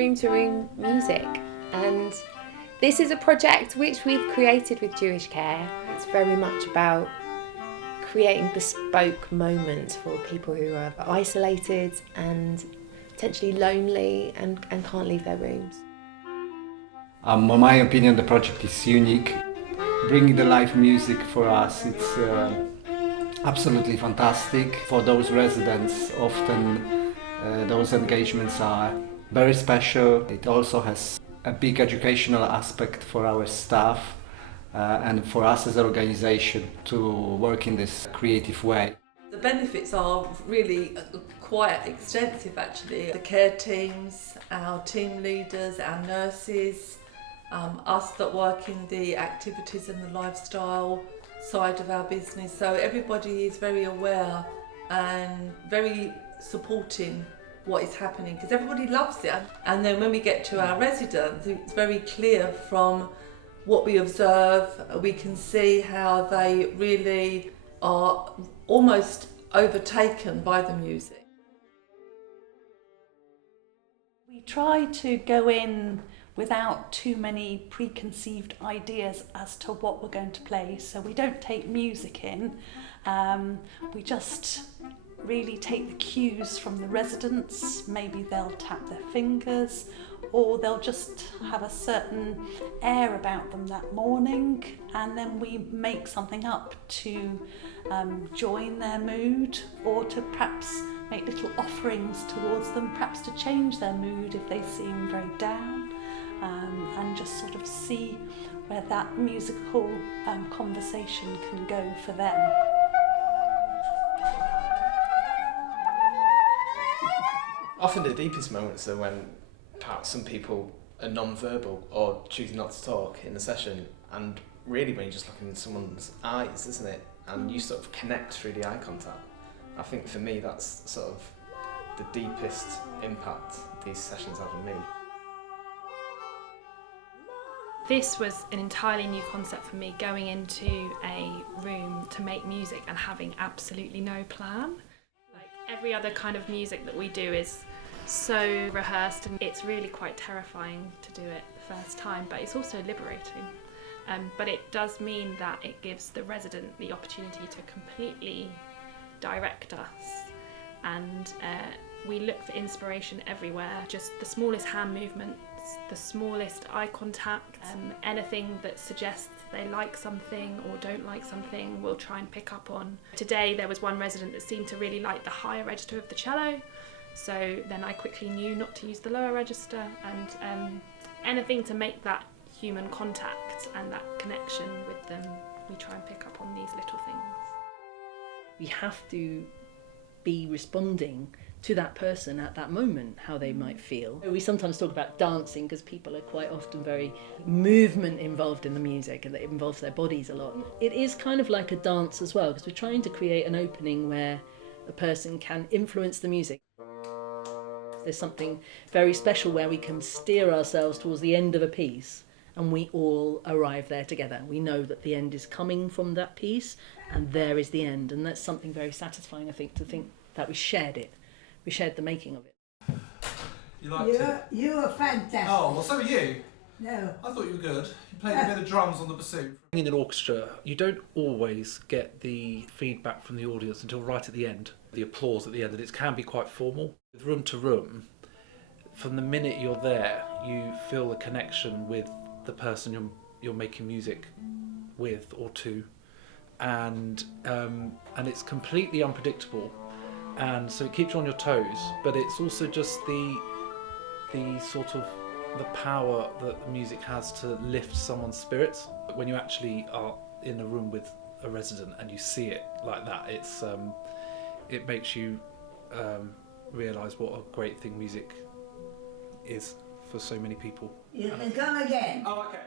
room-to-room music, and this is a project which we've created with Jewish Care. It's very much about creating bespoke moments for people who are isolated and potentially lonely and can't leave their rooms. In my opinion, the project is unique. Bringing the live music for us, it's absolutely fantastic. For those residents, often those engagements are very special. It also has a big educational aspect for our staff and for us as an organisation to work in this creative way. The benefits are really quite extensive actually. The care teams, our team leaders, our nurses, us that work in the activities and the lifestyle side of our business. So everybody is very aware and very supporting what is happening because everybody loves it. And then when we get to our residents, it's very clear from what we observe, we can see how they really are almost overtaken by the music. We try to go in without too many preconceived ideas as to what we're going to play, so we don't take music in, we just really take the cues from the residents. Maybe they'll tap their fingers or they'll just have a certain air about them that morning, and then we make something up to join their mood or to perhaps make little offerings towards them, perhaps to change their mood if they seem very down, and just sort of see where that musical conversation can go for them. Often the deepest moments are when perhaps some people are non-verbal or choosing not to talk in the session, and really when you're just looking in someone's eyes, isn't it? And you sort of connect through the eye contact. I think for me that's sort of the deepest impact these sessions have on me. This was an entirely new concept for me, going into a room to make music and having absolutely no plan. Like every other kind of music that we do is so rehearsed, and it's really quite terrifying to do it the first time, but it's also liberating. But it does mean that it gives the resident the opportunity to completely direct us, and we look for inspiration everywhere. Just the smallest hand movements, the smallest eye contact, anything that suggests they like something or don't like something, we'll try and pick up on. Today there was one resident that seemed to really like the higher register of the cello, so then I quickly knew not to use the lower register, and anything to make that human contact and that connection with them, we try and pick up on these little things. We have to be responding to that person at that moment, how they might feel. We sometimes talk about dancing because people are quite often very movement involved in the music, and it involves their bodies a lot. It is kind of like a dance as well, because we're trying to create an opening where a person can influence the music. There's something very special where we can steer ourselves towards the end of a piece and we all arrive there together. We know that the end is coming from that piece and there is the end, and that's something very satisfying, I think, to think that we shared it. We shared the making of it. You liked it? You were fantastic. Oh, well, so are you. No. I thought you were good. You played a bit of drums on the bassoon. In an orchestra, you don't always get the feedback from the audience until right at the end, the applause at the end, and it can be quite formal. With room to room, from the minute you're there, you feel a connection with the person you're making music with or to, and it's completely unpredictable, and so it keeps you on your toes. But it's also just the sort of the power that the music has to lift someone's spirits. When you actually are in a room with a resident and you see it like that, it makes you realise what a great thing music is for so many people. You can come again. Oh, okay.